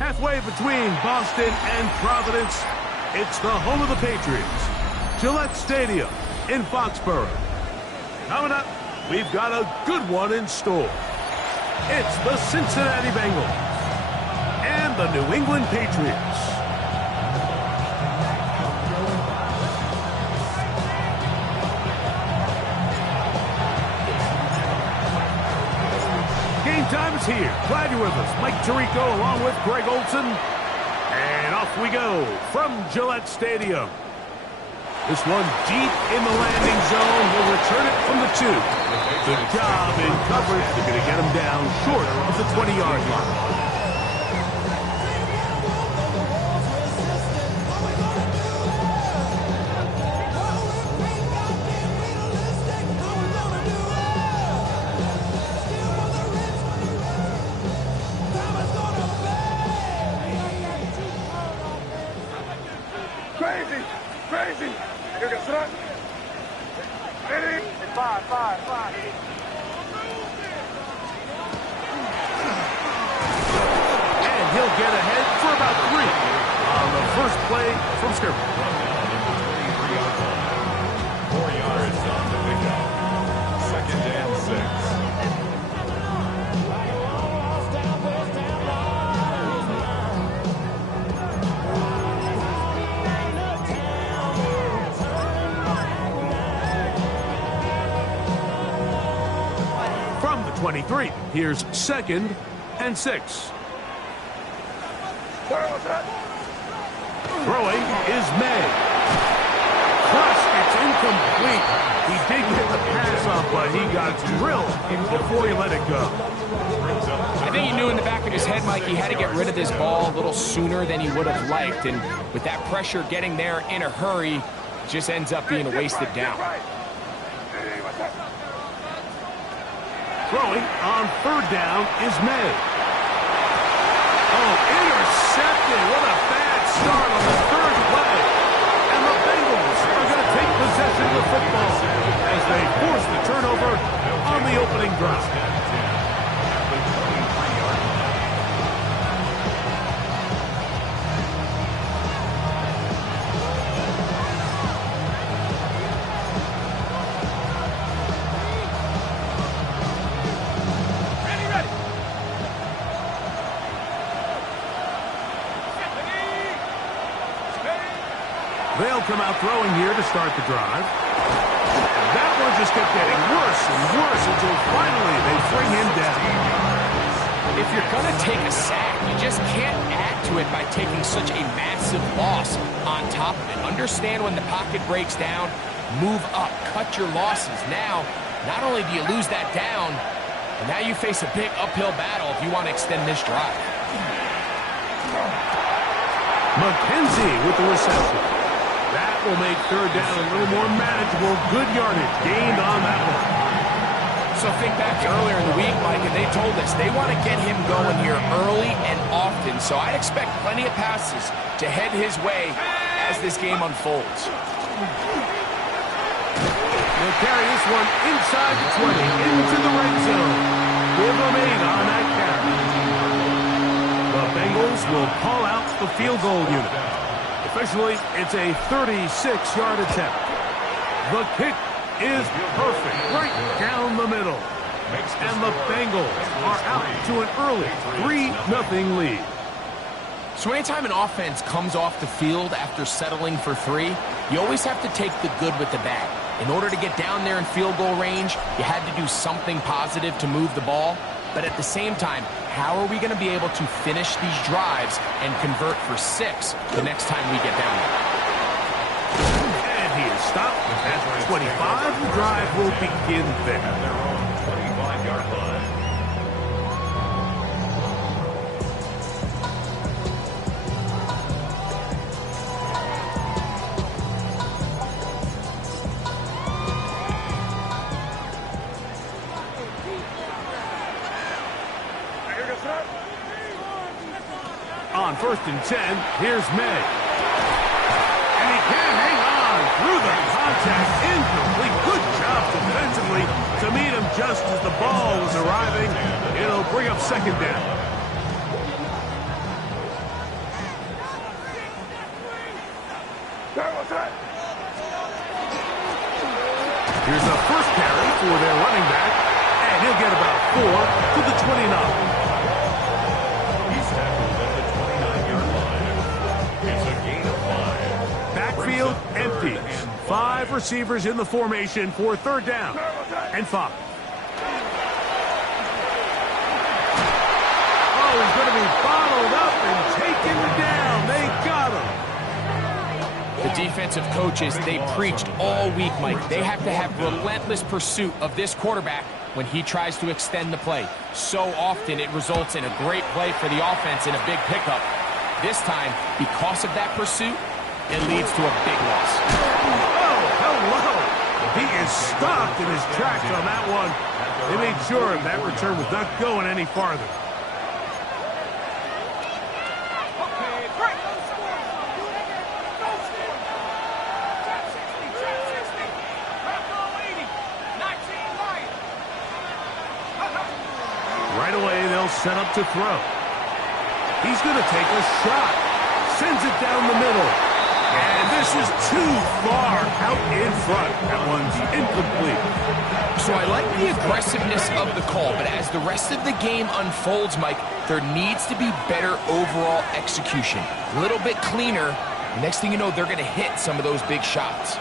Halfway between Boston and Providence, it's the home of the Patriots, Gillette Stadium in Foxborough. Coming up, we've got a good one in store. It's the Cincinnati Bengals and the New England Patriots. Game time is here. Glad you're with us. Mike Tirico along with Greg Olson. And off we go from Gillette Stadium. This one deep in the landing zone. Will return it from the 2. Good job in coverage. They're going to get him down short of the 20-yard line. Crazy. Here goes front. Ready? 5. And he'll get ahead for about 3 on the first play from scrimmage. 4 yards on the pickup. 2nd and 6. From the 23, here's 2nd and 6. Throwing is May. Crushed, it's incomplete. He did get the pass off, but he got drilled before he let it go. I think he knew in the back of his head, Mike, he had to get rid of this ball a little sooner than he would have liked. And with that pressure getting there in a hurry, it just ends up being a wasted down. Throwing on 3rd down is May. Oh, intercepted. What a bad start on the 3rd play. And the Bengals are going to take possession of the football as they force the turnover on the opening drive. They'll come out throwing here to start the drive. That one just kept getting worse and worse until finally they bring him down. If you're going to take a sack, you just can't add to it by taking such a massive loss on top of it. Understand when the pocket breaks down, move up, cut your losses. Now, not only do you lose that down, but now you face a big uphill battle if you want to extend this drive. McKenzie with the reception. That will make 3rd down a little more manageable. Good yardage gained on that one. So think back to earlier in the week, Mike, and they told us they want to get him going here early and often. So I expect plenty of passes to head his way as this game unfolds. They'll carry this one inside the 20 into the red zone. Will remain on that carry. The Bengals will call out the field goal unit. Officially, it's a 36-yard attempt. The kick is perfect, right down the middle. And the Bengals are out to an early 3-0 lead. So anytime an offense comes off the field after settling for 3, you always have to take the good with the bad. In order to get down there in field goal range, you had to do something positive to move the ball. But at the same time, how are we going to be able to finish these drives and convert for 6 the next time we get down there? And he is stopped at 25. The drive will begin there. At their own 25-yard line. On 1st and 10, here's May. And he can hang on through the contact. Incomplete. Good job defensively to meet him just as the ball was arriving. It'll bring up 2nd down. Here's a first carry for their running back, and he'll get about 4 to the 29. He's tackled at the 29-yard line. It's a gain of 5. Backfield empty. 5 receivers in the formation for third down and 5. Oh, he's going to be bottled up and taken down. They got him. The defensive coaches, they preached all week, Mike. They have to have relentless pursuit of this quarterback when he tries to extend the play. So often it results in a great play for the offense and a big pickup. This time, because of that pursuit, it leads to a big loss. Oh, hello. He is stopped in his tracks on that one. They made sure that return was not going any farther. Right away, they'll set up to throw. He's going to take a shot. Sends it down the middle. And this is too far out in front. That one's incomplete. So I like the aggressiveness of the call, but as the rest of the game unfolds, Mike, there needs to be better overall execution. A little bit cleaner. Next thing you know, they're going to hit some of those big shots.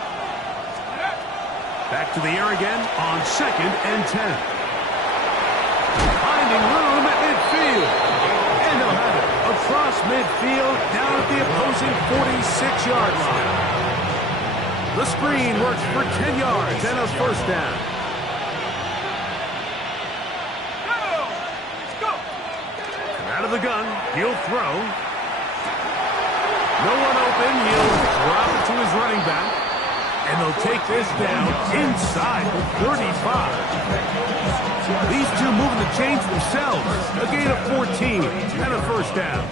Back to the air again on 2nd and 10. Finding room at midfield. And they'll have it across midfield down at the opposing 46-yard line. The screen works for 10 yards and a first down. Out of the gun, he'll throw. No one open, he'll drop it to his running back. And they'll take this down inside the 35. These two moving the chains themselves. A gain of 14 and a first down.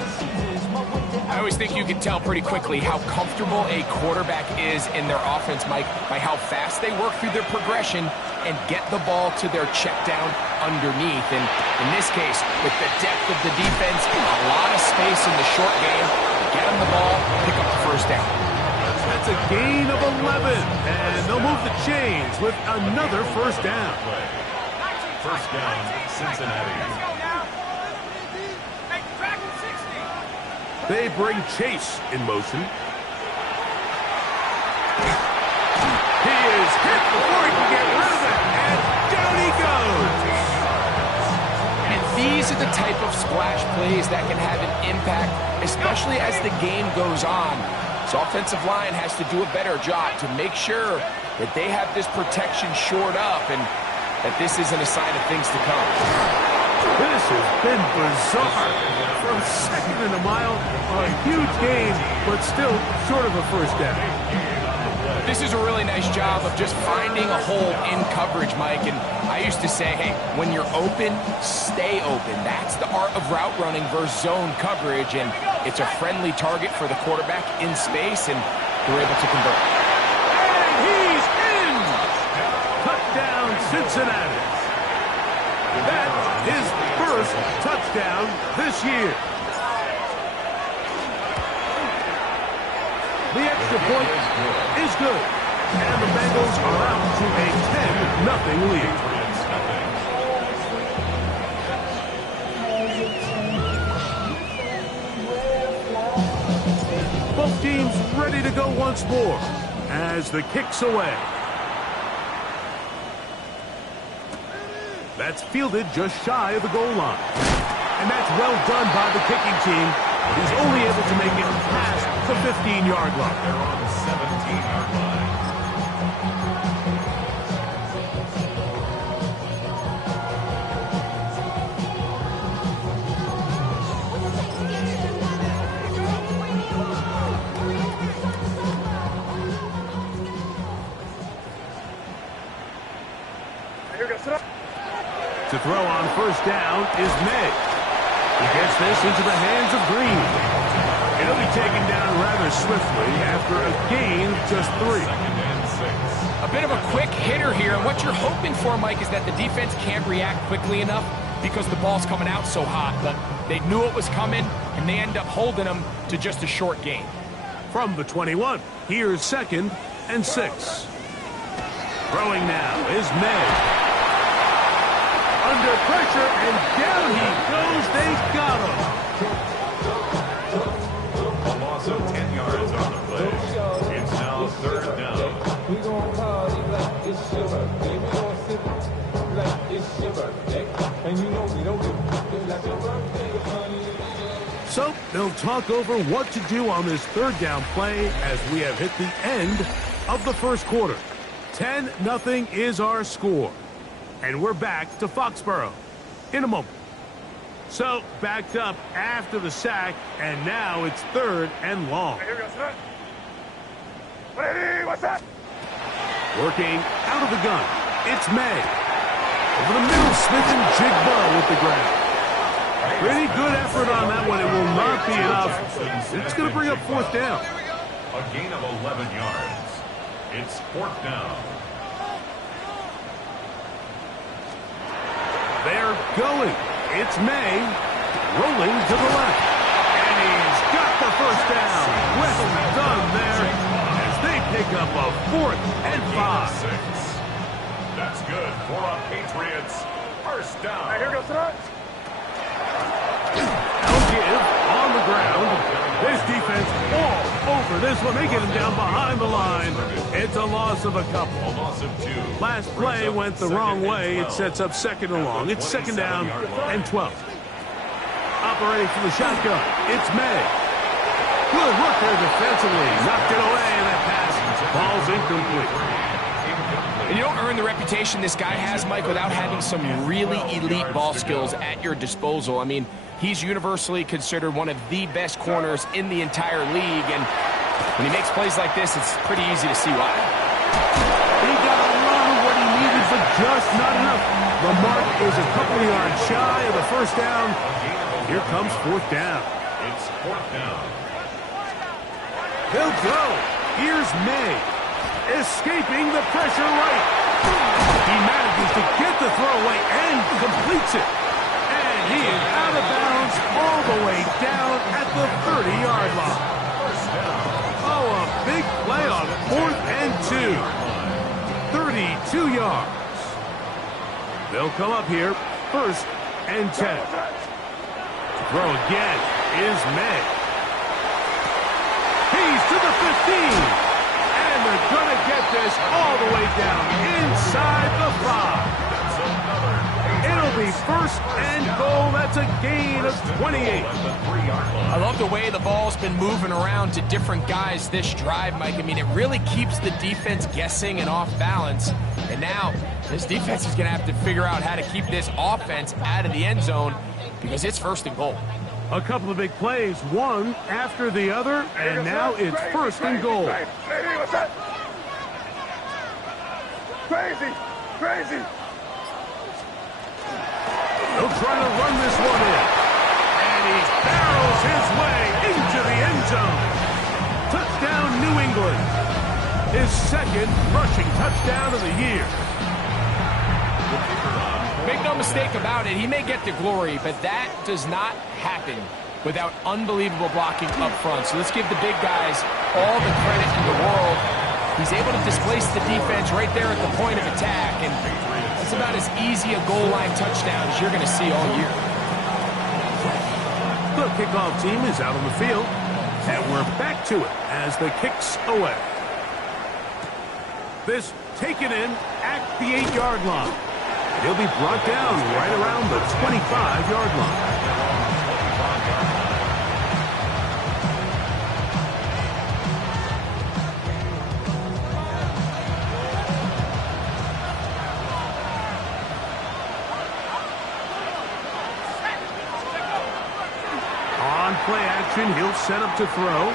I always think you can tell pretty quickly how comfortable a quarterback is in their offense, Mike, by how fast they work through their progression and get the ball to their check down underneath. And in this case, with the depth of the defense, a lot of space in the short game, get them the ball, pick up the first down. That's a gain of 11, and they'll move the chains with another first down. First down, Cincinnati. They bring Chase in motion. He is hit before he can get rid of it, and down he goes. And these are the type of splash plays that can have an impact, especially as the game goes on. So offensive line has to do a better job to make sure that they have this protection shored up and that this isn't a sign of things to come. This has been bizarre. From 2nd and a mile, a huge gain, but still short of a first down. This is a really nice job of just finding a hole in coverage, Mike. And I used to say, hey, when you're open, stay open. That's the art of route running versus zone coverage. And it's a friendly target for the quarterback in space, and they're able to convert. And he's in! Touchdown, Cincinnati. That's his first touchdown this year. The extra point is good. And the Bengals are out to a 10-0 lead. Both teams ready to go once more as the kick's away. That's fielded just shy of the goal line. And that's well done by the kicking team. He's only able to make it past the 15-yard line. They're on the 17-yard line. To throw on first down is May. He gets this into the hands of Green. He'll be taken down rather swiftly after a gain of just 3. A bit of a quick hitter here, and what you're hoping for, Mike, is that the defense can't react quickly enough because the ball's coming out so hot, but they knew it was coming, and they end up holding them to just a short gain. From the 21, here's 2nd and 6. Throwing now is May. Under pressure, and down he goes. They got him. A loss of 10 yards on the play. It's now 3rd down. We gon' party like it's your birthday. We gon' sip like it's your birthday. And you know we don't give like your birthday. So they'll talk over what to do on this 3rd down play as we have hit the end of the first quarter. 10-0 is our score. And we're back to Foxborough in a moment. So backed up after the sack, and now it's 3rd and long. Here we go, son. Ready, what's that? Working out of the gun, it's May. Over the middle, Smith and Jigba with the ground. Pretty good effort on that one. It will not be enough. It's going to bring up 4th down. A gain of 11 yards. It's 4th down. They're going. It's May. Rolling to the left. And he's got the 1st down. Well done there as they pick up a 4th and 5. 6. That's good for a Patriots 1st down. Here we go, son. They'll give on the ground. This defense all over this one. They get him down behind the line. It's a loss of a couple. A loss of 2. Last play went the wrong way. It sets up 2nd and long. It's 2nd down and 12. Operating from the shotgun, it's May. Good work there defensively. Knocked it away, and that pass falls incomplete. And you don't earn the reputation this guy has, Mike, without having some really elite ball skills at your disposal. I mean, he's universally considered one of the best corners in the entire league, and when he makes plays like this, it's pretty easy to see why. He got a lot of what he needed, but just not enough. The mark is a couple yards shy of the 1st down. Here comes 4th down. It's 4th down. They'll go. Here's May. Escaping the pressure right. He manages to get the throwaway and completes it. And he is out of bounds all the way down at the 30-yard line. Oh, a big play on 4th and 2. 32 yards. They'll come up here 1st and 10. To throw again is May. He's to the 15. And they're going to get this all the way down inside the 5. It'll be 1st and goal. That's a gain of 28. I love the way the ball's been moving around to different guys this drive, Mike. I mean, it really keeps the defense guessing and off balance. And now this defense is going to have to figure out how to keep this offense out of the end zone because it's 1st and goal. A couple of big plays, one after the other, and now it's 1st and goal. Ready, what's that? Crazy, crazy. They'll try to run this one in. And he barrels his way into the end zone. Touchdown, New England. His 2nd rushing touchdown of the year. Make no mistake about it, he may get the glory, but that does not happen without unbelievable blocking up front. So let's give the big guys all the credit in the world. He's able to displace the defense right there at the point of attack, and it's about as easy a goal line touchdown as you're going to see all year. The kickoff team is out on the field, and we're back to it as the kick's away. This taken in at the 8-yard line. He'll be brought down right around the 25-yard line. On play action, he'll set up to throw.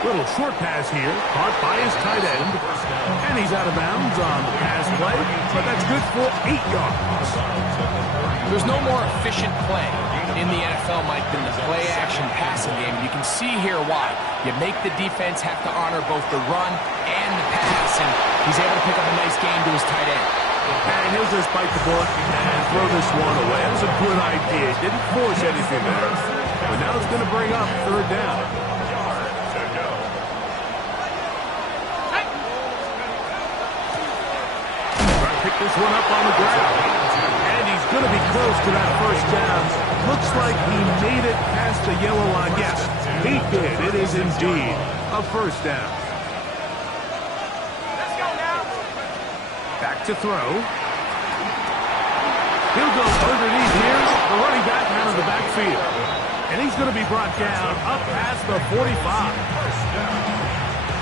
Little short pass here, caught by his tight end. And he's out of bounds on the pass play, but that's good for 8 yards. There's no more efficient play in the NFL, Mike, than the play-action passing game. You can see here why. You make the defense have to honor both the run and the pass, and he's able to pick up a nice gain to his tight end. And he'll just bite the bullet and throw this one away. That was a good idea. Didn't force anything there. But now it's going to bring up 3rd down. this one up on the ground. And he's going to be close to that first down. Looks like he made it past the yellow line. Yes, he did. It is indeed a first down. Let's go now. Back to throw. He'll go underneath here. The running back out of the backfield. And he's going to be brought down up past the 45.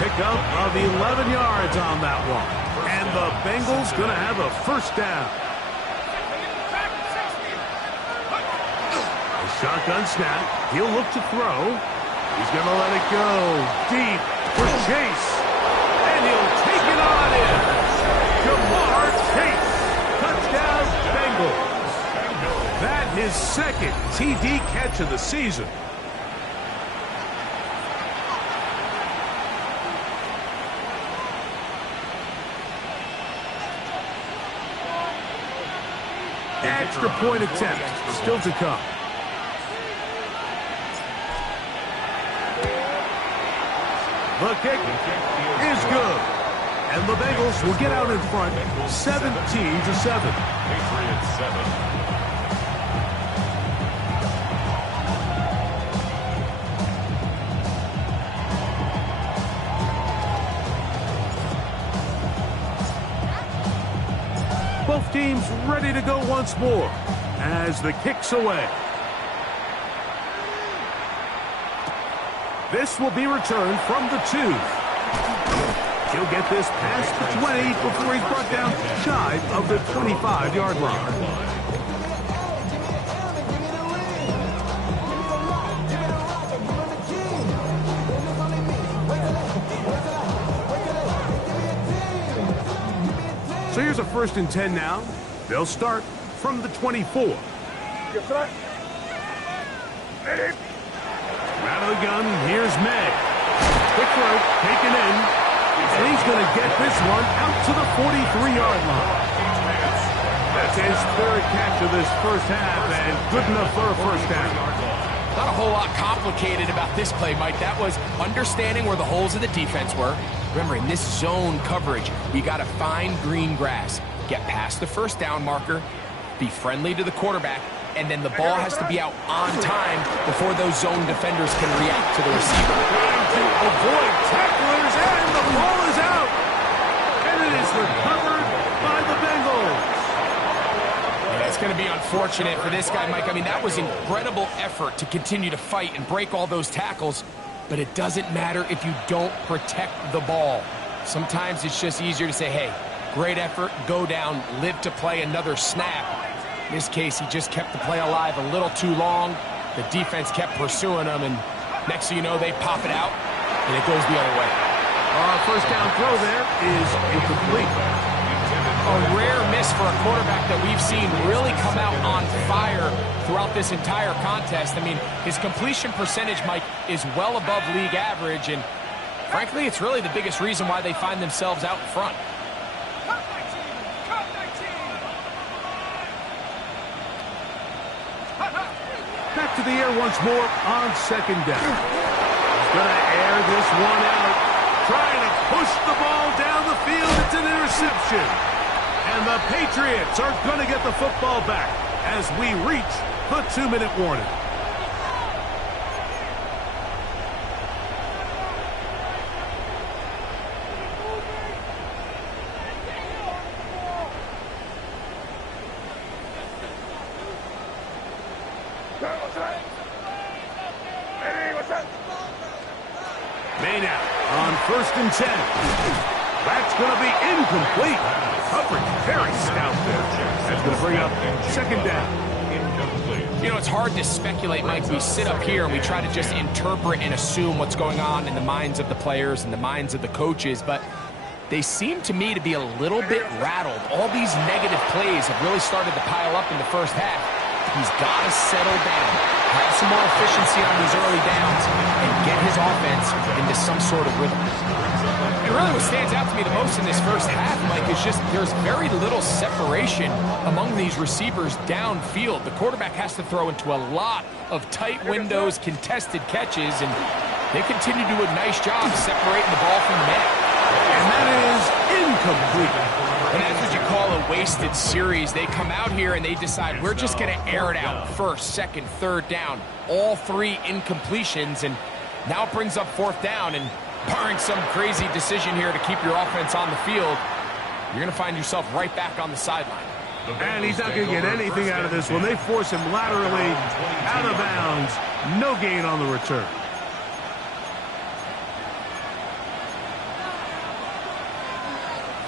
Pickup of 11 yards on that one. And the Bengals going to have a first down. A shotgun snap. He'll look to throw. He's going to let it go deep for Chase. And he'll take it on in. Jamar Chase. Touchdown, Bengals. That his second TD catch of the season. Extra point attempt still to come. The kick is good. And the Bengals will get out in front 17-7. Patriots 7. Both teams ready to go once more as the kick's away. This will be returned from the 2. He'll get this past the 20 before he's brought down shy of the 25-yard line. So here's a 1st and 10 now. They'll start from the 24. Yes, sir. Ready. Out of the gun, here's May. Quick throw, taken in. And he's going to get this one out to the 43-yard line. That's his 3rd catch of this first half, and good enough for a first down. Not a whole lot complicated about this play, Mike. That was understanding where the holes of the defense were. Remember, in this zone coverage, you got to find green grass, get past the first down marker, be friendly to the quarterback, and then the ball has to be out on time before those zone defenders can react to the receiver. Trying to avoid tacklers, and the ball is out. And it is recovered by the Bengals. Yeah, it's going to be unfortunate for this guy, Mike. I mean, that was incredible effort to continue to fight and break all those tackles. But it doesn't matter if you don't protect the ball. Sometimes it's just easier to say, hey, great effort, go down, live to play another snap. In this case, he just kept the play alive a little too long. The defense kept pursuing him, and next thing you know, they pop it out, and it goes the other way. First down throw there is incomplete. A rare miss for a quarterback that we've seen really come out on fire throughout this entire contest. I mean, his completion percentage, Mike, is well above league average, and frankly, it's really the biggest reason why they find themselves out front. Back to the air once more on 2nd down. He's going to air this one out, trying to push the ball down the field. It's an interception. And the Patriots are going to get the football back as we reach the 2-minute warning. Ready, what's that? May now on 1st and 10. That's going to be incomplete. Coverage very stout there. That's going to bring up 2nd down. You know, it's hard to speculate, Mike. We sit up here and we try to just interpret and assume what's going on in the minds of the players and the minds of the coaches, but they seem to me to be a little bit rattled. All these negative plays have really started to pile up in the first half. He's got to settle down, have some more efficiency on these early downs, and get his offense into some sort of rhythm. And really what stands out to me the most in this first half, Mike, is just there's very little separation among these receivers downfield. The quarterback has to throw into a lot of tight windows, contested catches, and they continue to do a nice job separating the ball from the man. And that is incomplete. And that's what you call a wasted series. They come out here and they decide we're just going to air it out. First, second, third down. All three incompletions, and now it brings up fourth down. And barring some crazy decision here to keep your offense on the field, you're going to find yourself right back on the sideline. And he's not going to get anything out of this one. They force him laterally out of bounds. No gain on the return.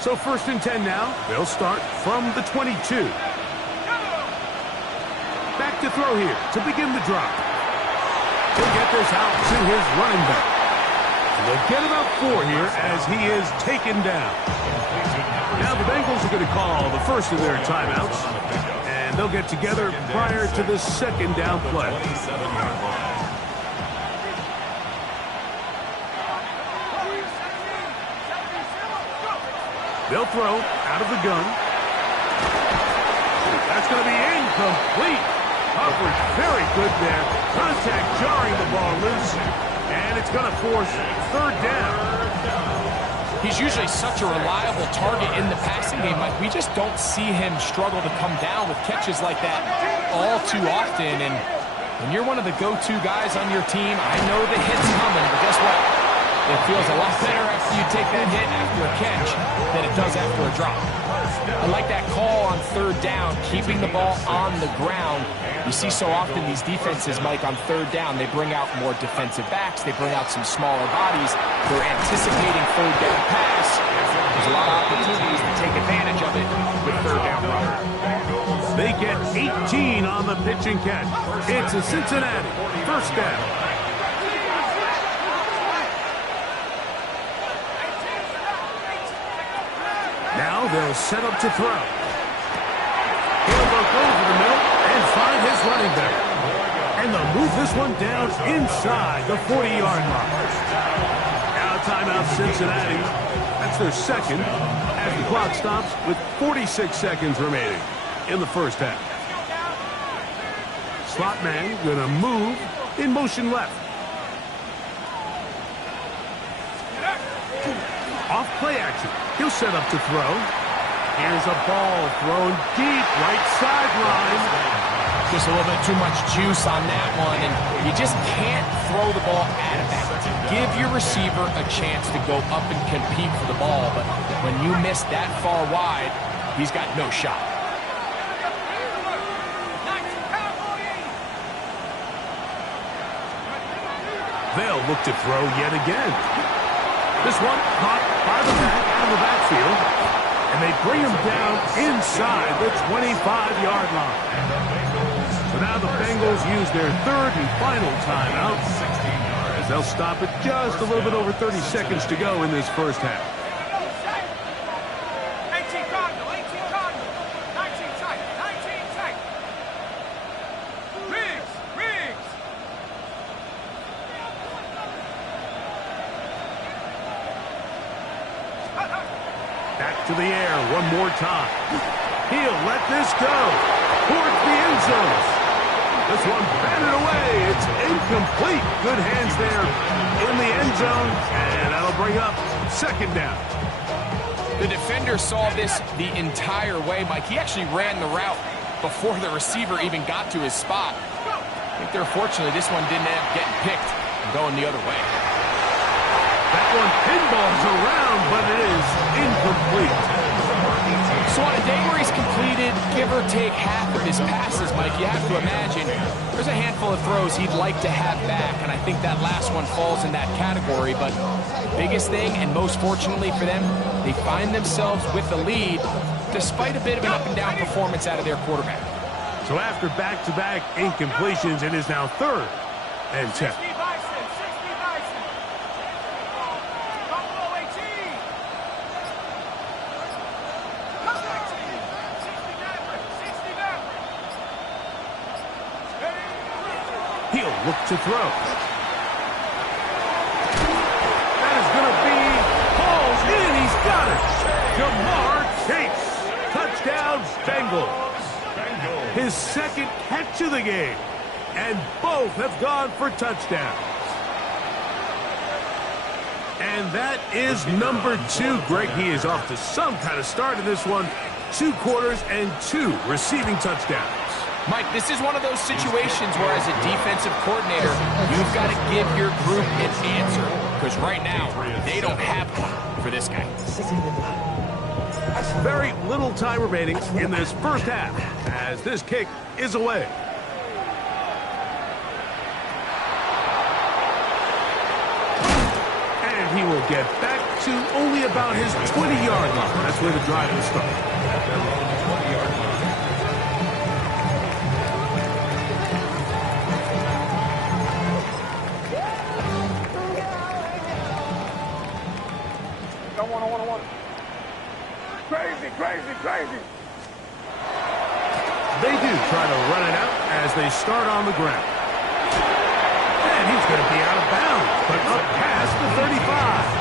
So 1st and 10 now. They'll start from the 22. Back to throw here to begin the drop. He'll get this out to his running back. And they'll get about 4 here as he is taken down. Now the Bengals are going to call the first of their timeouts. And they'll get together prior to the second down play. They'll throw out of the gun. That's going to be incomplete. Coverage very good there. Contact jarring the ball loose. And it's going to force third down. He's usually such a reliable target in the passing game. Like, we just don't see him struggle to come down with catches like that all too often. And when you're one of the go-to guys on your team, I know the hit's coming, but guess what? It feels a lot better after you take that hit after a catch than it does after a drop. I like that call on third down, keeping the ball on the ground. You see so often these defenses, Mike, on third down, they bring out more defensive backs. They bring out some smaller bodies. They're anticipating third down pass. There's a lot of opportunities to take advantage of it with third down run. They get 18 on the pitch and catch. It's a Cincinnati first down. Now they'll set up to throw. He'll look over the middle and find his running back. And they'll move this one down inside the 40-yard line. Now timeout Cincinnati. That's their second as the clock stops with 46 seconds remaining in the first half. Slot man going to move in motion left. Off play action. He'll set up to throw. Here's a ball thrown deep right sideline. Just a little bit too much juice on that one, and you just can't throw the ball out of bounds. Give your receiver a chance to go up and compete for the ball, but when you miss that far wide, he's got no shot. They'll look to throw yet again. This one caught by the back out of the backfield, and they bring him down inside the 25-yard line. So now the Bengals use their third and final timeout as they'll stop it just a little bit over 30 seconds to go in this first half. 18 Cardinal, 18 Cardinal, 19 tight, 19 tight. Riggs, Riggs. Back to the air one more time. He'll let this go towards the end zone. This one batted away. It's incomplete. Good hands there in the end zone, and that'll bring up second down. The defender saw this the entire way, Mike. He actually ran the route before the receiver even got to his spot. I think they're fortunate this one didn't end up getting picked and going the other way. That one pinballs around, but it is incomplete. So on a day where he's completed, give or take half of his passes, Mike, you have to imagine there's a handful of throws he'd like to have back, and I think that last one falls in that category. But biggest thing, and most fortunately for them, they find themselves with the lead despite a bit of an up-and-down performance out of their quarterback. So after back-to-back incompletions, it is now third and 10. He'll look to throw. That is going to be falls in. He's got it. Jamar Chase. Touchdown, Bengals. His second catch of the game. And both have gone for touchdowns. And that is number 2. Greg, he is off to some kind of start in this one. 2 quarters and 2 receiving touchdowns. Mike, this is one of those situations where as a defensive coordinator, you've got to give your group an answer. Because right now, they don't have one for this guy. Very little time remaining in this first half as this kick is away. And he will get back to only about his 20-yard line. That's where the drive will start. At their own 20-yard line. One. Crazy, crazy, crazy. They do try to run it out as they start on the ground. And he's going to be out of bounds, but up past the 35.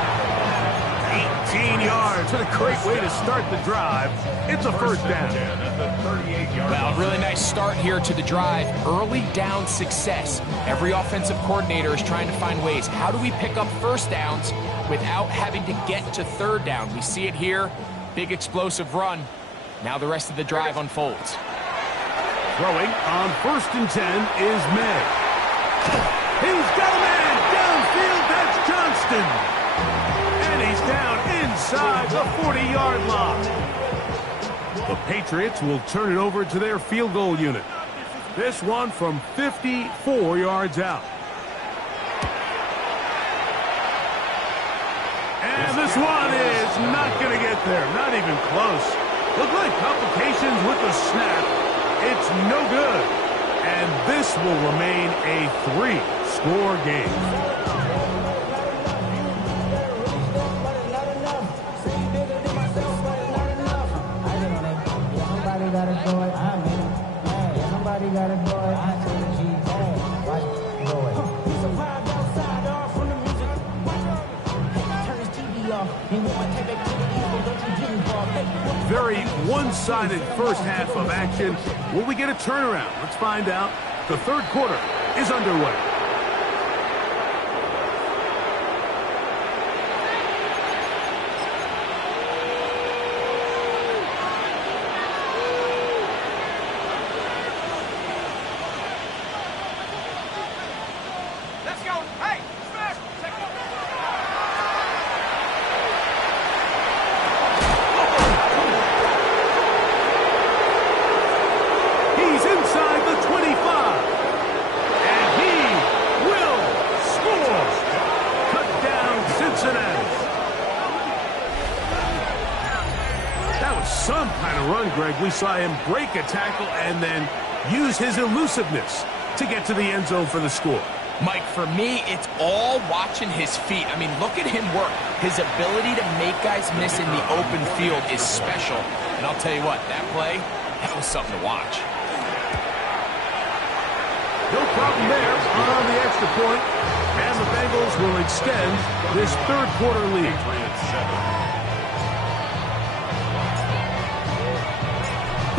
18 yards. What a great way to start the drive. It's a first down. At the 38-yard Well, line. really nice start here to the drive. Early down success. Every offensive coordinator is trying to find ways. How do we pick up first downs without having to get to third down? We see it here. Big explosive run. Now the rest of the drive unfolds. Throwing on 1st and 10 is May. He's got a man downfield. That's Johnston. And he's down inside the 40-yard line. The Patriots will turn it over to their field goal unit. This one from 54 yards out. And this one is not going to get there. Not even close. Look like complications with the snap. It's no good. And this will remain a 3-score game. Very one-sided first half of action. Will we get a turnaround? Let's find out. The third quarter is underway. Let's go. Hey, smash. He's inside the 25. And he will score. Touchdown, Cincinnati. That was some kind of run, Greg. We saw him break a tackle and then use his elusiveness to get to the end zone for the score. Mike, for me, it's all watching his feet. I mean, look at him work. His ability to make guys miss in the open field is special. And I'll tell you what, that play, that was something to watch. No problem there on the extra point. And the Bengals will extend this third quarter lead.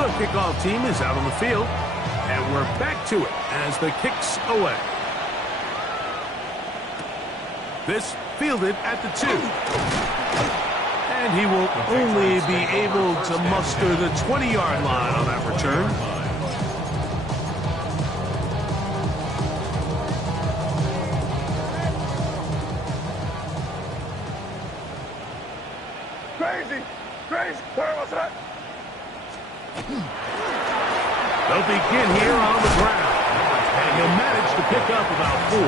The kickoff team is out on the field. And we're back to it as the kick's away. This fielded at the 2. And he will only be able to muster the 20-yard line on that return. Crazy, crazy. Sorry, what's that? They'll begin here on the ground. And he'll manage to pick up about 4.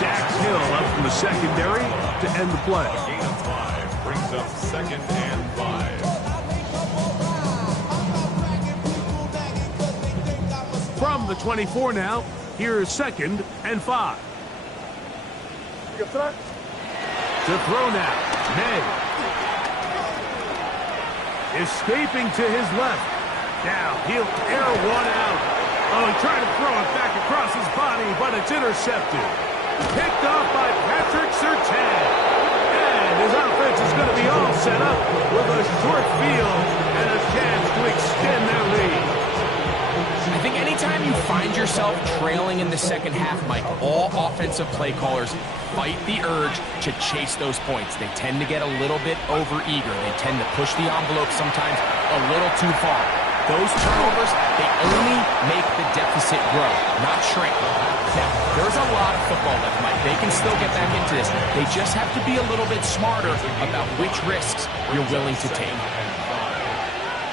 Dax Hill up from the secondary to end the play. A gain of 5 brings up 2nd and 5. From the 24 now, here's 2nd and 5. You throw? To throw now, May. Escaping to his left. Now he'll air one out. Oh, he tried to throw it back across his body, but it's intercepted. Picked off by Patrick Surtain. And his offense is going to be all set up with a short field and a chance to extend their lead. I think anytime you find find yourself trailing in the second half, Mike, all offensive play callers fight the urge to chase those points. They tend to get a little bit overeager. They tend to push the envelope sometimes a little too far. Those turnovers, they only make the deficit grow, not shrink. Now, there's a lot of football left, Mike. They can still get back into this. They just have to be a little bit smarter about which risks you're willing to take.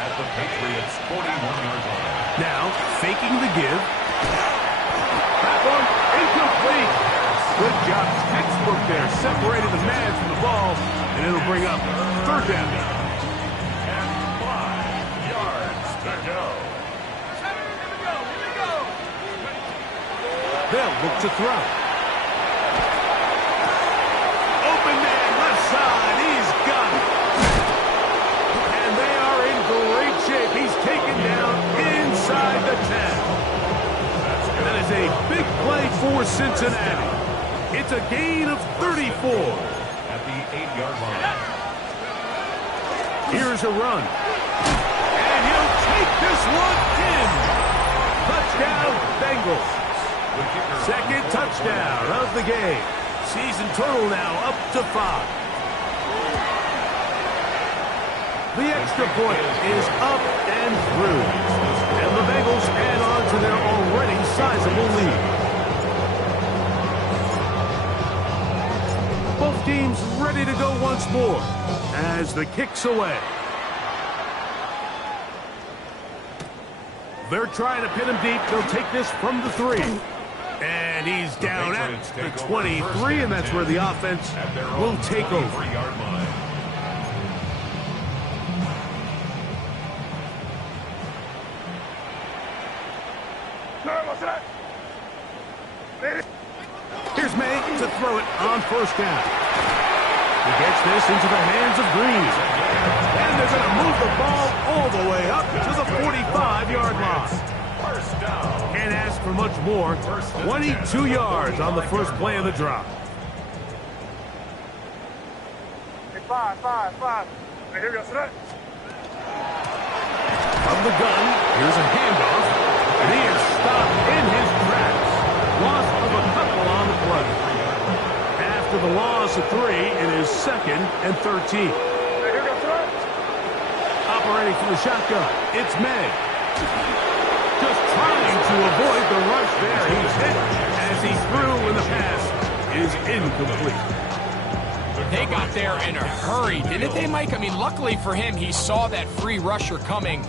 At the Patriots' 41-yard line. Now, faking the give. That one, incomplete. Good job, textbook there. Separated the man from the ball, and it'll bring up third down. And 5 yards to go. They'll look to throw. Open man, left side. He's got it. And they are in great shape. He's taken down inside the 10. That is a big play for Cincinnati. It's a gain of 34. At the 8-yard line. Here's a run. And he'll take this one in. Touchdown, Bengals. Second touchdown of the game. Season total now up to 5. The extra point is up and through. And the Bengals add on to their already sizable lead. Both teams ready to go once more as the kick's away. They're trying to pin him deep. They'll take this from the 3. And he's down at the 23, and that's where the offense will take over. 3-yard line. Here's May to throw it on first down. He gets this into the hands of Green. And they're going to move the ball all the way up to the 45-yard line. First down. Can't ask for much more. 22 yards on the first play of the drive. Hey, five. Hey, here we go, set. From the gun, here's a handoff. And he is stopped in his tracks. Loss of a couple on the play. After the loss of 3, it is 2nd and 13. Hey, here we go, set. Operating from the shotgun, it's May. Just trying to avoid the rush there. He's hit as he threw when the pass is incomplete. They got there in a hurry, didn't they, Mike? I mean, luckily for him, he saw that free rusher coming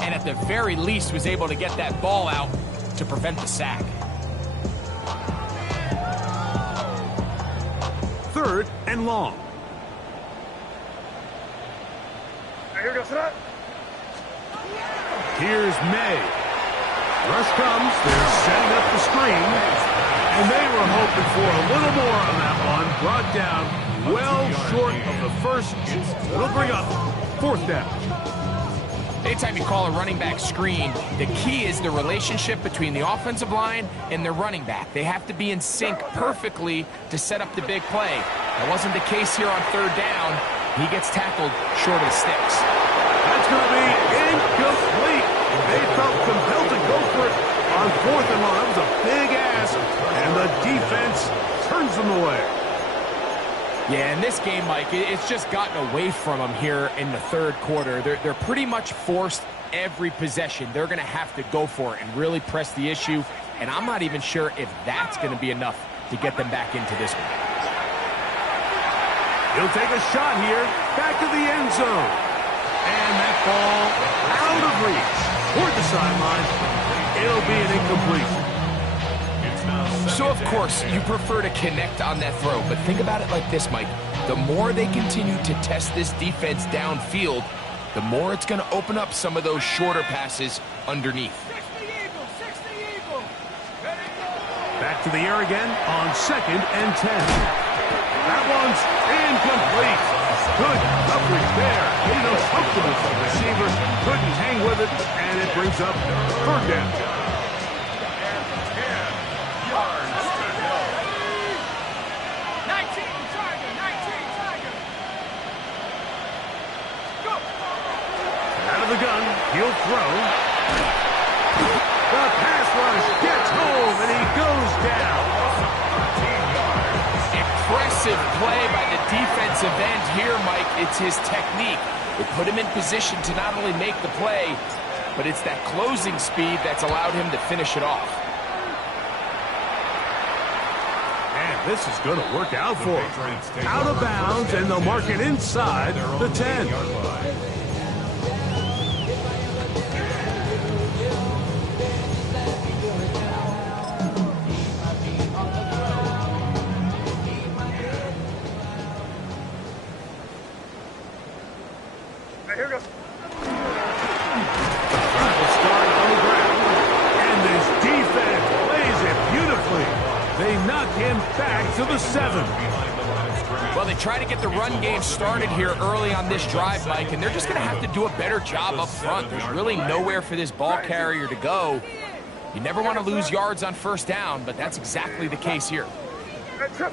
and at the very least was able to get that ball out to prevent the sack. 3rd and long. Hey, here we go, set. Here's May. Rush comes. They're setting up the screen. And they were hoping for a little more on that one. Brought down well short of the first. It'll bring up 4th down. Anytime you call a running back screen, the key is the relationship between the offensive line and the running back. They have to be in sync perfectly to set up the big play. That wasn't the case here on 3rd down. He gets tackled short of the sticks. That's going to be incomplete. They felt compelled to go for it on 4th and long. That was a big ask, and the defense turns them away. Yeah, in this game, Mike, it's just gotten away from them here in the 3rd quarter. They're pretty much forced every possession. They're going to have to go for it and really press the issue, and I'm not even sure if that's going to be enough to get them back into this one. He'll take a shot here, back to the end zone. And that ball out of reach toward the sideline. It'll be an incompletion. So, of course, you prefer to connect on that throw, but think about it like this, Mike. The more they continue to test this defense downfield, the more it's going to open up some of those shorter passes underneath. Back to the air again on 2nd and 10. That one's incomplete. Good coverage there. Made him comfortable for the receiver. Couldn't hang with it, and it brings up 3rd down. Out of the gun, he'll throw. The pass rush impressive play by the defensive end here, Mike. It's his technique. It put him in position to not only make the play, but it's that closing speed that's allowed him to finish it off. And this is going to work out for him. Out of bounds, and they'll mark it inside the 10. Here goes. Start on the ground, and this defense plays it beautifully. They knock him back to the 7. Well, they try to get the run game started here early on this drive, Mike, and they're just going to have to do a better job up front. There's really nowhere for this ball carrier to go. You never want to lose yards on first down, but that's exactly the case here. They'll stick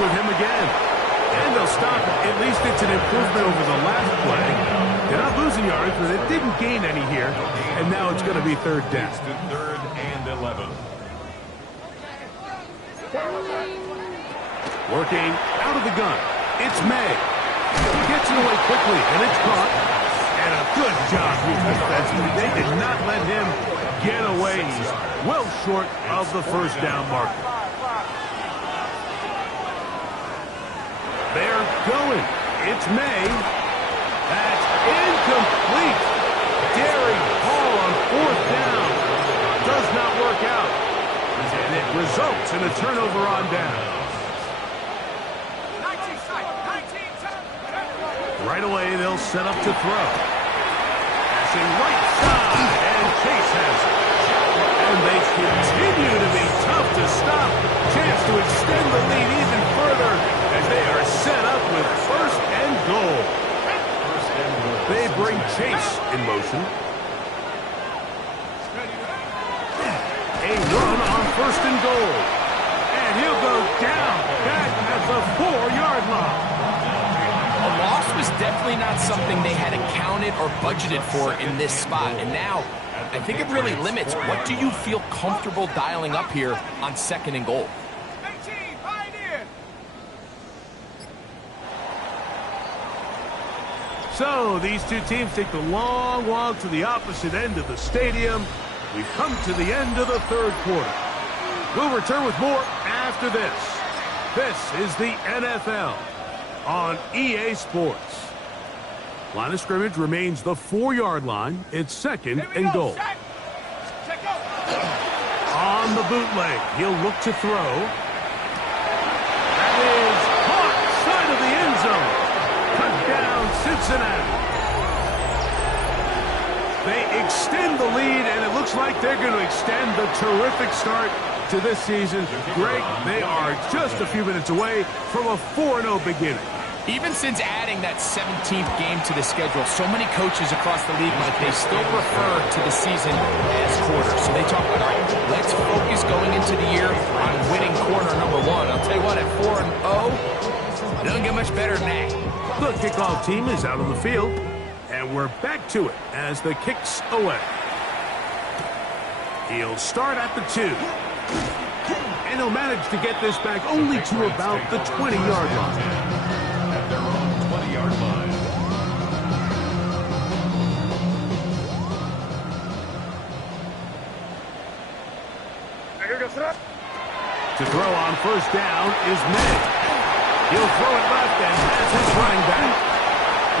with him again. And they'll stop it. At least it's an improvement over the last play. They're not losing yards, but they didn't gain any here. And now it's going to be third down. Third and 11. Working out of the gun. It's May. He gets it away quickly, and it's caught. And a good job here defensively. They did not let him get away. He's well short of the first down marker. They're going. It's May. That's incomplete. Daring Hall on fourth down. Does not work out. And it results in a turnover on down. Right away, they'll set up to throw. Passing right side, and Chase has it. And they continue to be tough to stop. Chance to extend the lead even further as they are set up with first and goal. They bring Chase in motion. A run on first and goal. And he'll go down back at the 4-yard line. A loss was definitely not something they had accounted or budgeted for in this spot. And now, I think it really limits what do you feel comfortable dialing up here on second and goal. So these two teams take the long walk to the opposite end of the stadium. We've come to the end of the third quarter. We'll return with more after this. This is the NFL on EA Sports. Line of scrimmage remains the 4-yard line. It's second and goal. On the bootleg, he'll look to throw. That is caught side of the end zone. Touchdown, Cincinnati. They extend the lead, and it looks like they're going to extend the terrific start to this season. Greg, they are just a few minutes away from a 4-0 beginning. Even since adding that 17th game to the schedule, so many coaches across the league, Mike, they still refer to the season as quarters. So they talk about, all right, let's focus going into the year on winning quarter number 1. I'll tell you what, at 4-0, it doesn't get much better than that. The kickoff team is out on the field, and we're back to it as the kick's away. He'll start at the 2. And he'll manage to get this back only to about the 20-yard line. At their own 20-yard line. To throw on first down is May. He'll throw it left and has his running back.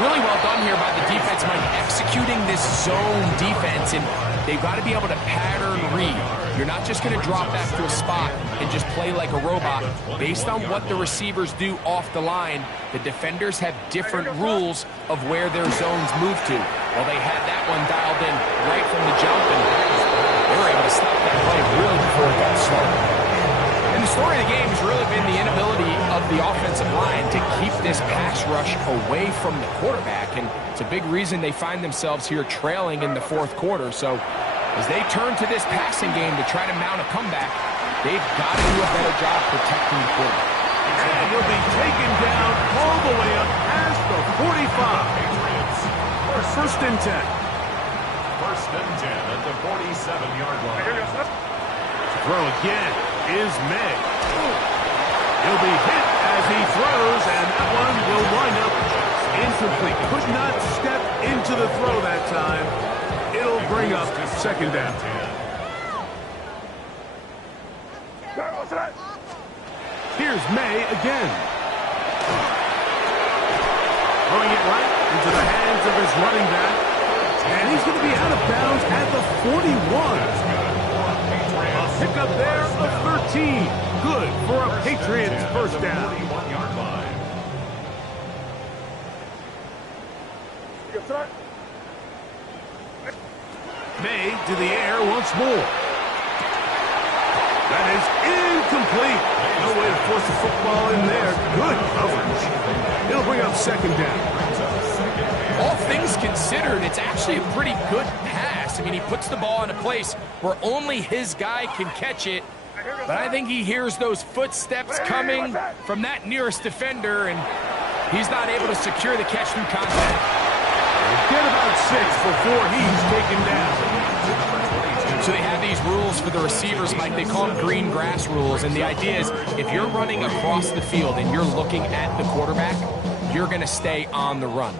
Really well done here by the defense, Mike, executing this zone defense, and they've got to be able to pattern read. You're not just going to drop back to a spot and just play like a robot. Based on what the receivers do off the line, the defenders have different rules of where their zones move to. Well, they had that one dialed in right from the jump, and they were able to stop that play really before it got started. And the story of the game has really been the inability of the offensive line to keep this pass rush away from the quarterback, and it's a big reason they find themselves here trailing in the fourth quarter. So as they turn to this passing game to try to mount a comeback, they've got to do a better job protecting the quarterback. And he'll be taken down all the way up past the 45. First and 10. First and 10 at the 47-yard line. Throw again is May. He'll be hit as he throws, and that one will wind up incomplete. Could not step into the throw that time. It'll bring up second down. Here's May again. Throwing it right into the hands of his running back. And he's going to be out of bounds at the 41. A pickup there of 13. Good for a Patriots first down. May to the air once more. That is incomplete. No way to force the football in there. Good coverage. It'll bring up second down. All things considered, it's actually a pretty good pass. I mean, he puts the ball in a place where only his guy can catch it. But I think he hears those footsteps coming from that nearest defender, and he's not able to secure the catch through contact. Get about 6 before he's taken down. So they have these rules for the receivers, Mike. They call them green grass rules. And the idea is if you're running across the field and you're looking at the quarterback, you're going to stay on the run.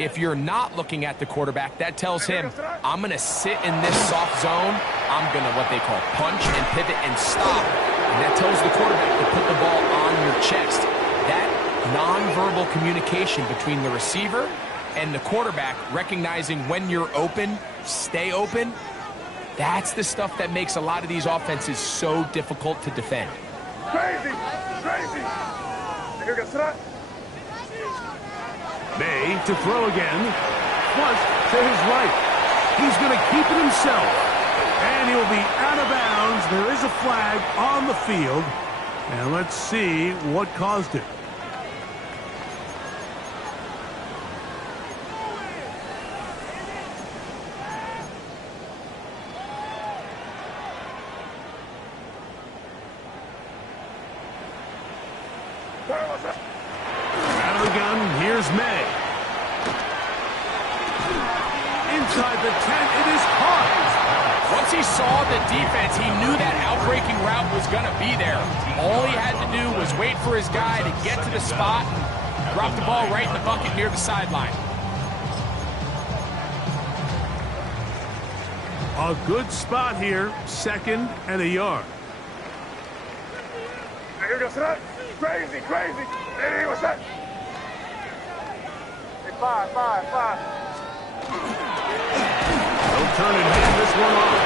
If you're not looking at the quarterback, that tells him, I'm going to sit in this soft zone. I'm going to what they call punch and pivot and stop. And that tells the quarterback to put the ball on your chest. That nonverbal communication between the receiver and the quarterback, recognizing when you're open, stay open, that's the stuff that makes a lot of these offenses so difficult to defend. Crazy! May to throw again. Flush to his right. He's going to keep it himself. And he'll be out of bounds. There is a flag on the field. And let's see what caused it. Out of the gun, here's May. Inside the 10, it is caught. Once he saw the defense, he knew that outbreaking route was going to be there. All he had to do was wait for his guy to get to the spot and drop the ball right in the bucket near the sideline. A good spot here, 2nd and a yard. Crazy! Hey, what's that? Hey, five. They'll turn and hand this one off.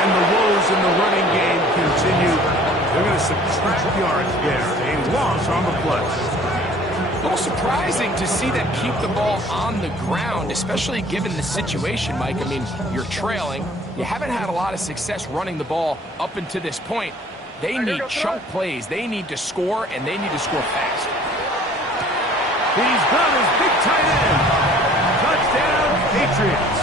And the woes in the running game continue. They're going to subtract yards there. A loss on the play. A little surprising to see them keep the ball on the ground, especially given the situation, Mike. I mean, you're trailing. You haven't had a lot of success running the ball up until this point. They need chunk plays. They need to score, and they need to score fast. He's got his big tight end. Touchdown, Patriots.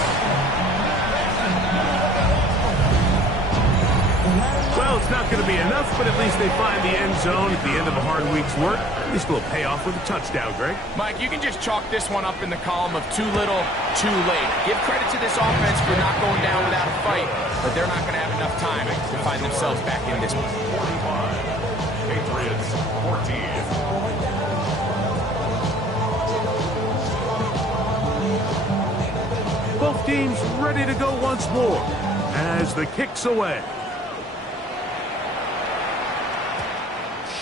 Well, it's not going to be enough, but at least they find the end zone at the end of a hard week's work. At least we'll pay off with a touchdown, Greg. Mike, you can just chalk this one up in the column of too little, too late. Give credit to this offense for not going down without a fight, but they're not going to have enough time to find themselves back in this one. 45. Patriots 14. Both teams ready to go once more as the kick's away.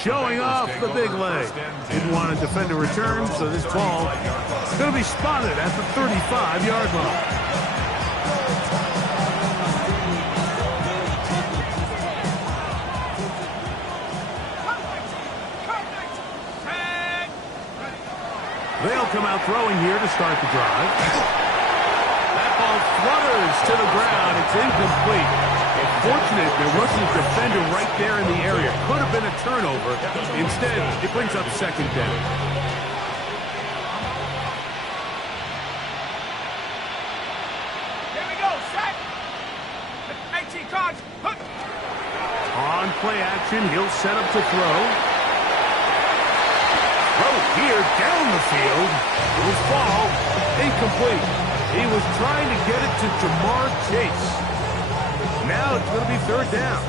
Showing off the big leg. Didn't want to defend a return, so this ball is going to be spotted at the 35-yard line. They'll come out throwing here to start the drive. That ball flutters to the ground. It's incomplete. Fortunate there wasn't a defender right there in the area. Could have been a turnover. Instead, it brings up second down. Here we go, set! 18 cards. On play action, he'll set up to throw. Throw here down the field. It will fall. Incomplete. He was trying to get it to Jamar Chase. Now it's going to be third down.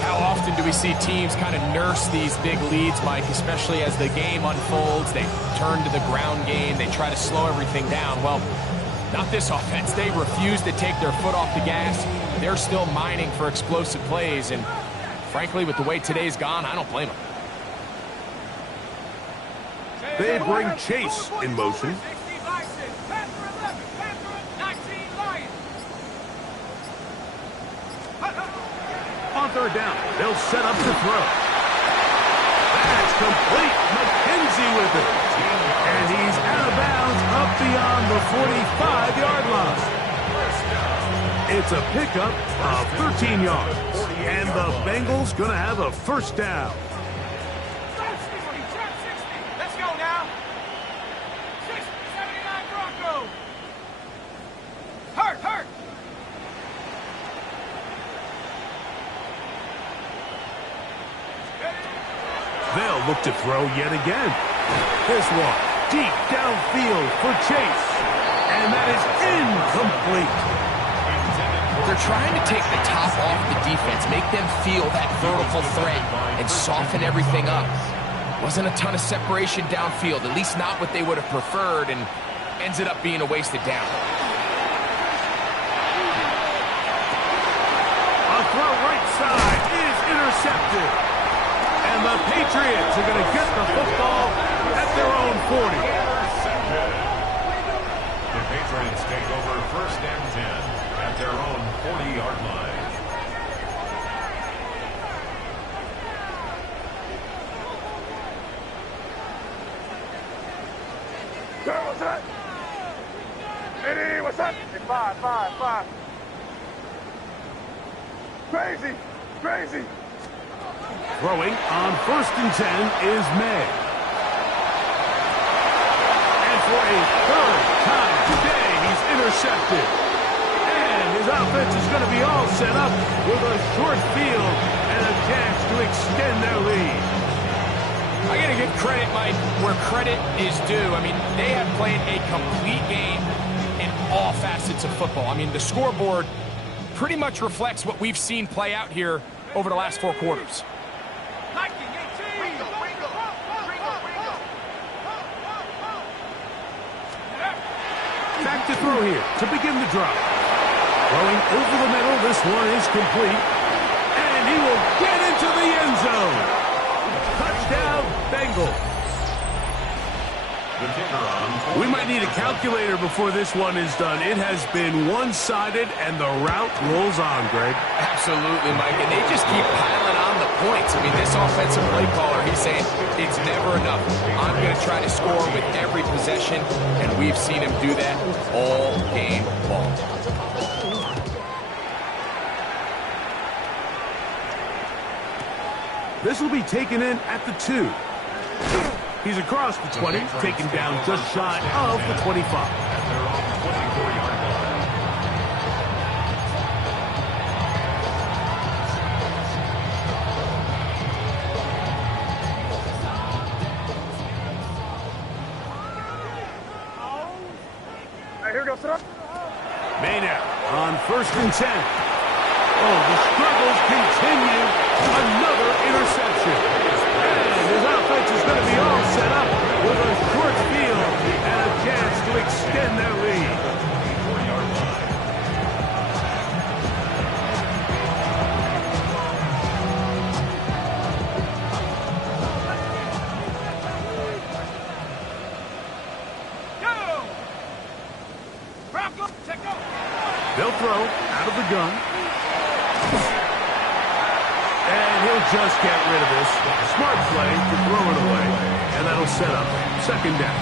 How often do we see teams kind of nurse these big leads, Mike, especially as the game unfolds? They turn to the ground game. They try to slow everything down. Well, not this offense. They refuse to take their foot off the gas. They're still mining for explosive plays, and frankly, with the way today's gone, I don't blame them. They bring Chase in motion. On third down, they'll set up to throw. That's complete. McKenzie with it. And he's out of bounds up beyond the 45-yard line. It's a pickup of 13 yards. And the Bengals going to have a first down. Let's go now. 79 Broncos. Hurt. They'll look to throw yet again. This one deep downfield for Chase. And that is incomplete. They're trying to take the top off the defense, make them feel that vertical threat, and soften everything up. Wasn't a ton of separation downfield, at least not what they would have preferred, and ends it up being a wasted down. A throw right side is intercepted. And the Patriots are going to get the football at their own 40. The Patriots take over first and 10 at their own 40-yard line. Girl, what's up? Eddie, what's up? Hey, five. Crazy. Throwing on first and 10 is May. And for a third time today, he's intercepted. And his offense is going to be all set up with a short field and a chance to extend their lead. I got to give credit, Mike, where credit is due. I mean, they have played a complete game in all facets of football. I mean, the scoreboard pretty much reflects what we've seen play out here over the last 4 quarters. Back to throw here to begin the drive. Throwing over the middle, this one is complete. And he will get into the end zone. Touchdown, Bengals. The kicker on. We might need a calculator before this one is done. It has been one-sided, and the route rolls on, Greg. Absolutely, Mike, and they just keep piling on the points. I mean, this offensive play caller, he's saying it's never enough. I'm going to try to score with every possession, and we've seen him do that all game long. This will be taken in at the 2. He's across the 20, taken down just shy of the 25. At their own 24-yard line. Hey, here goes sir. Maynard on first and 10. Oh, the struggles continue. Another interception. And his offense is going to be all set up with a short field and a chance to extend their lead. 24-yard line. Go! Broncos, take over. They'll throw out of the gun. And he'll just get rid of this. Smart play to throw it away. And that'll set up second down.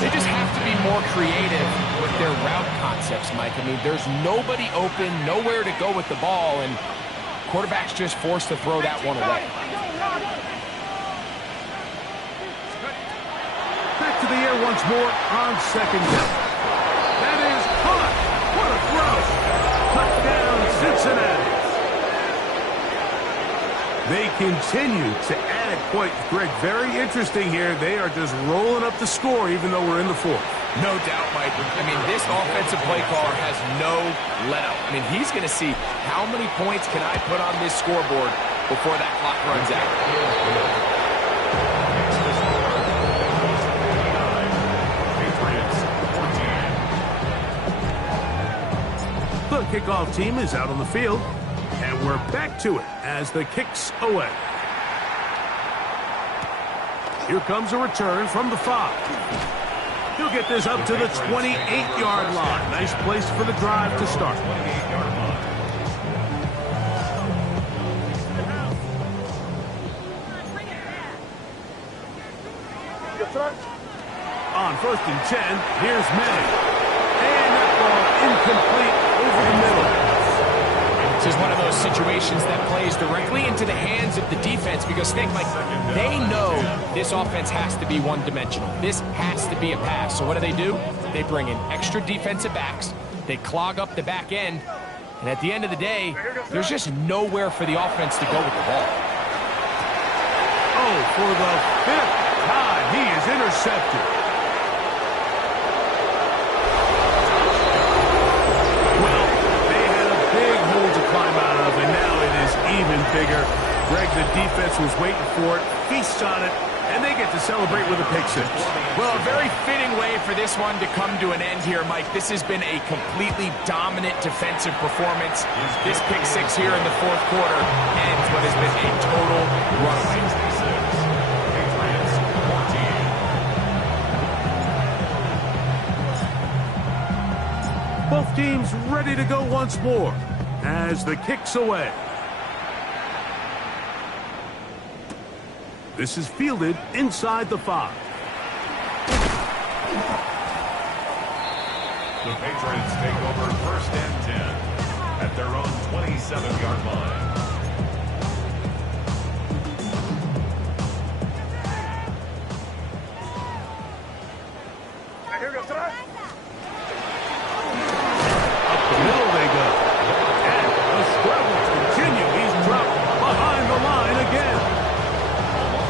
They just have to be more creative with their route concepts, Mike. I mean, there's nobody open, nowhere to go with the ball, and quarterback's just forced to throw that one away. Back to the air once more on second down. That is caught. What a throw. Touchdown, Cincinnati. They continue to add points. Greg, very interesting here. They are just rolling up the score even though we're in the fourth. No doubt, Mike. I mean, this offensive play caller has no let-up. I mean, he's going to see how many points can I put on this scoreboard before that clock runs out. The kickoff team is out on the field, and we're back to it as the kick's away. Here comes a return from the 5. He'll get this up to the 28-yard line. Nice place for the drive to start. 28-yard line. On 1st and 10, here's May. And that ball incomplete over the middle. This is one of those situations that plays directly into the hands of the defense because, think, Mike, they know this offense has to be one-dimensional. This has to be a pass. So what do? They bring in extra defensive backs. They clog up the back end. And at the end of the day, there's just nowhere for the offense to go with the ball. Oh, for the 5th time, he is intercepted. Well, they had a big hole to climb out of, and now it is even bigger. Greg, the defense was waiting for it, feasts on it, and they get to celebrate with a pick six. Well, a very fitting way for this one to come to an end here, Mike. This has been a completely dominant defensive performance. This pick six here in the fourth quarter ends what has been a total runaway. Patriots 14. Both teams ready to go once more as the kick's away. This is fielded inside the 5. The Patriots take over 1st and 10 at their own 27-yard line. Here we go, son. Up the middle they go. And the struggles continue. He's dropped behind the line again.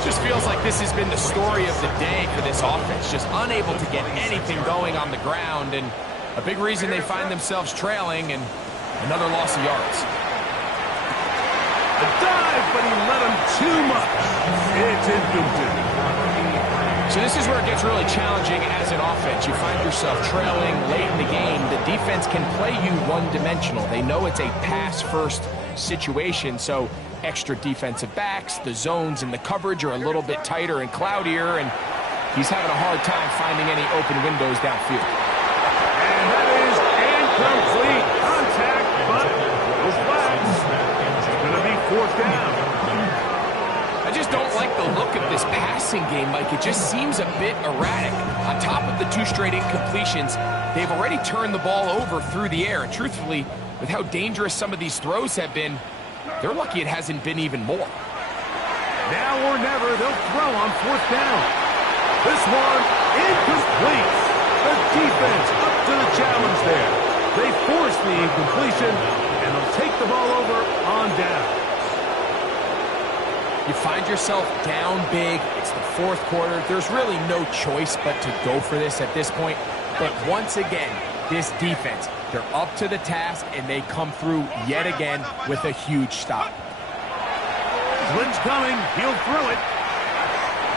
Just feels like this has been the story of the day for this offense. Just unable to get anything going on the ground, and a big reason they find themselves trailing, and another loss of yards. A dive, but he let him too much. It's incomplete. So this is where it gets really challenging as an offense. You find yourself trailing late in the game. The defense can play you one-dimensional. They know it's a pass-first situation, so extra defensive backs, the zones and the coverage are a little bit tighter and cloudier, and he's having a hard time finding any open windows downfield. And that is incomplete contact, but no flags. It's going to be 4th down. I just don't like the look of this passing game, Mike. It just seems a bit erratic. On top of the 2 straight incompletions, they've already turned the ball over through the air, and truthfully, with how dangerous some of these throws have been, they're lucky it hasn't been even more. Now or never, they'll throw on 4th down. This one, incomplete. The defense up to the challenge there. They force the incompletion, and they'll take the ball over on down. You find yourself down big. It's the 4th quarter. There's really no choice but to go for this at this point. But once again, this defense, they're up to the task, and they come through yet again with a huge stop. Blitz coming. He'll throw it.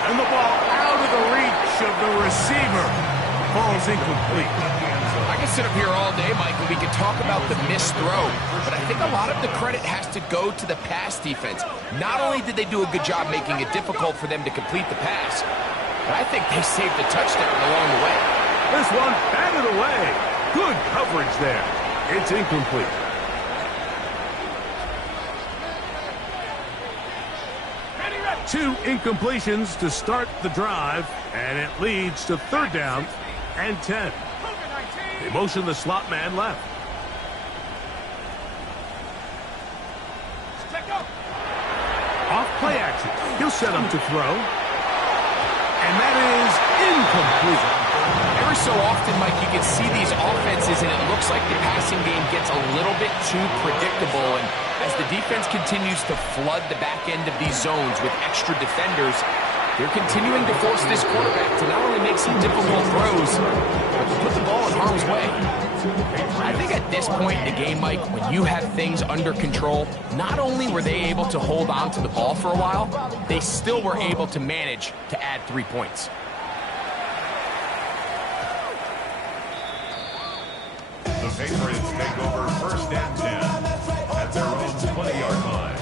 And the ball out of the reach of the receiver. Ball's incomplete. I can sit up here all day, Mike, and we can talk about the missed throw, but I think a lot of the credit has to go to the pass defense. Not only did they do a good job making it difficult for them to complete the pass, but I think they saved a touchdown along the way. This one batted away. Good coverage there. It's incomplete. Two incompletions to start the drive, and it leads to 3rd down and 10. They motion the slot man left. Off play action. He'll set up to throw. And that is incomplete. Every so often, Mike, you can see these offenses, and it looks like the passing game gets a little bit too predictable. And as the defense continues to flood the back end of these zones with extra defenders, they're continuing to force this quarterback to not only make some difficult throws, but to put the ball in harm's way. I think at this point in the game, Mike, when you have things under control, not only were they able to hold on to the ball for a while, they still were able to manage to add 3 points. The Patriots take over 1st and 10 at their own 20-yard line.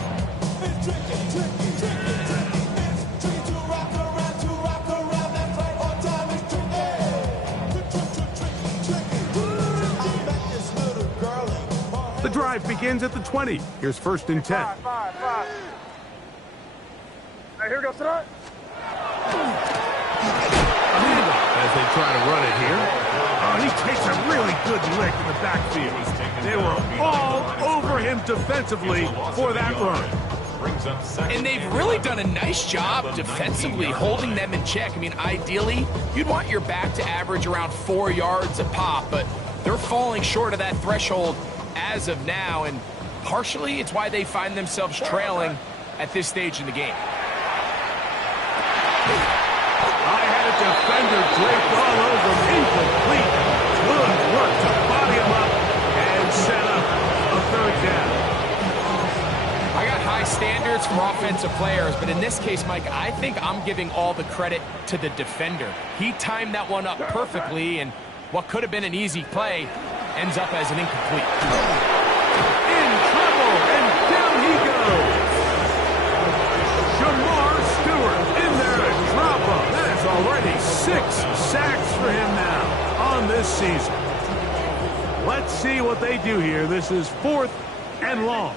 The drive begins at the 20. Here's 1st and 10. Five. Hey, here goes tonight. As they try to run it here. Oh, he takes a really good lick in the backfield. They were all over him defensively for that run. And they've really done a nice job defensively holding them in check. I mean, ideally, you'd want your back to average around 4 yards a pop, but they're falling short of that threshold as of now, and partially it's why they find themselves trailing at this stage in the game. I had a defender draped all over him. Incomplete. Good work to body him up and set up a 3rd down. I got high standards for offensive players, but in this case, Mike, I think I'm giving all the credit to the defender. He timed that one up perfectly, and what could have been an easy play ends up as an incomplete. In trouble, and down he goes. Jamar Stewart in there to drop him. That is already 6 sacks for him now on this season. Let's see what they do here. This is 4th and long.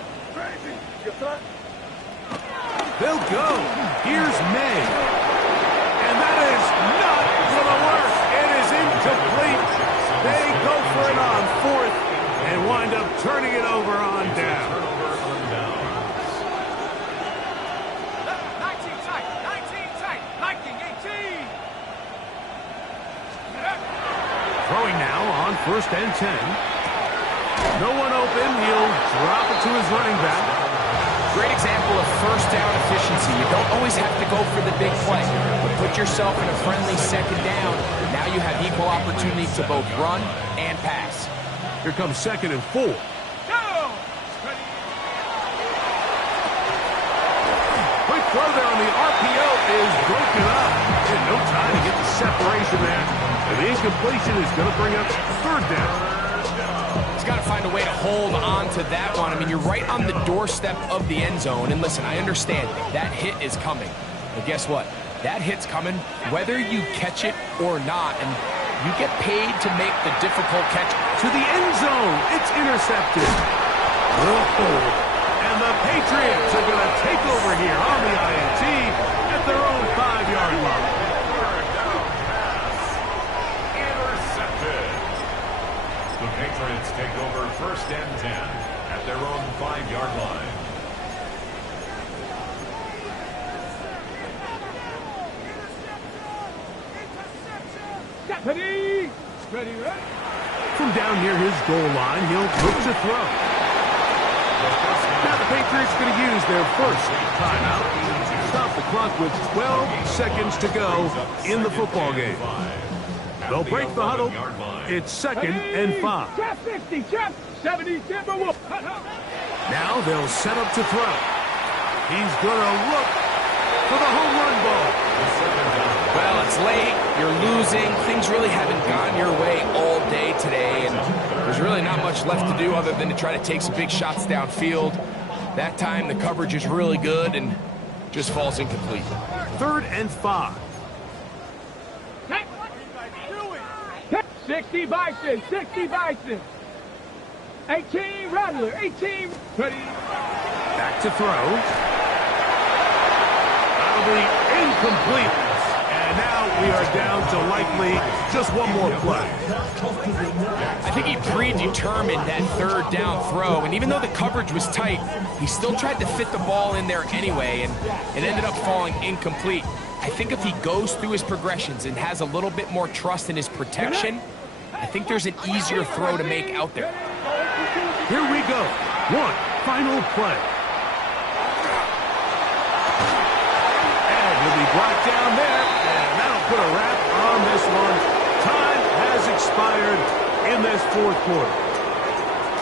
They'll go. Here's May. And that is not going to work. It is incomplete. They go for it on 4th and wind up turning it over on down. 19 tight, 18. Throwing now on 1st and 10. No one open. He'll drop it to his running back. Great example of 1st down efficiency. You don't always have to go for the big play, but put yourself in a friendly 2nd down. Now you have equal opportunity to both run and pass. Here comes 2nd and 4. Quick throw there on the RPO is broken up. And no time to get the separation there. And the incompletion is going to bring up 3rd down. He's got to find a way to hold on to that one. I mean, you're right on the doorstep of the end zone. And listen, I understand that hit is coming. But guess what? That hit's coming whether you catch it or not. And you get paid to make the difficult catch. To the end zone. It's intercepted. And the Patriots are going to take over here on the INT at their own 5-yard line. Intercepted. The Patriots take over 1st and 10 at their own 5-yard line. Ready. From down near his goal line, he'll look to throw. Now the Patriots going to use their 1st timeout. Stop the clock with 12 seconds to go in the football game. They'll break the huddle. It's 2nd and 5. Trap 60, trap 70, Timberwolf. Now they'll set up to throw. He's going to look for the home run ball. Well, it's late. You're losing. Things really haven't gone your way all day today, and there's really not much left to do other than to try to take some big shots downfield. That time, the coverage is really good and just falls incomplete. 3rd and 5. 60 Bison, 18 Rattler, 18. Ready. Back to throw. That'll be incomplete. And now we are down to likely just one more play. I think he predetermined that third down throw, and even though the coverage was tight, he still tried to fit the ball in there anyway, and it ended up falling incomplete. I think if he goes through his progressions and has a little bit more trust in his protection, I think there's an easier throw to make out there. Here we go. One final play. And he'll be brought down there, and that'll put a wrap on this one. Time has expired in this fourth quarter.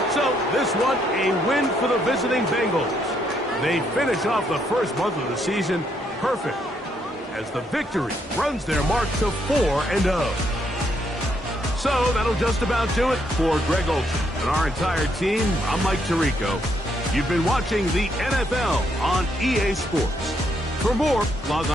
So this one, a win for the visiting Bengals. They finish off the first month of the season perfect, as the victory runs their mark to 4-0. So that'll just about do it for Greg Olson and our entire team. I'm Mike Tirico. You've been watching the NFL on EA Sports. For more, log on.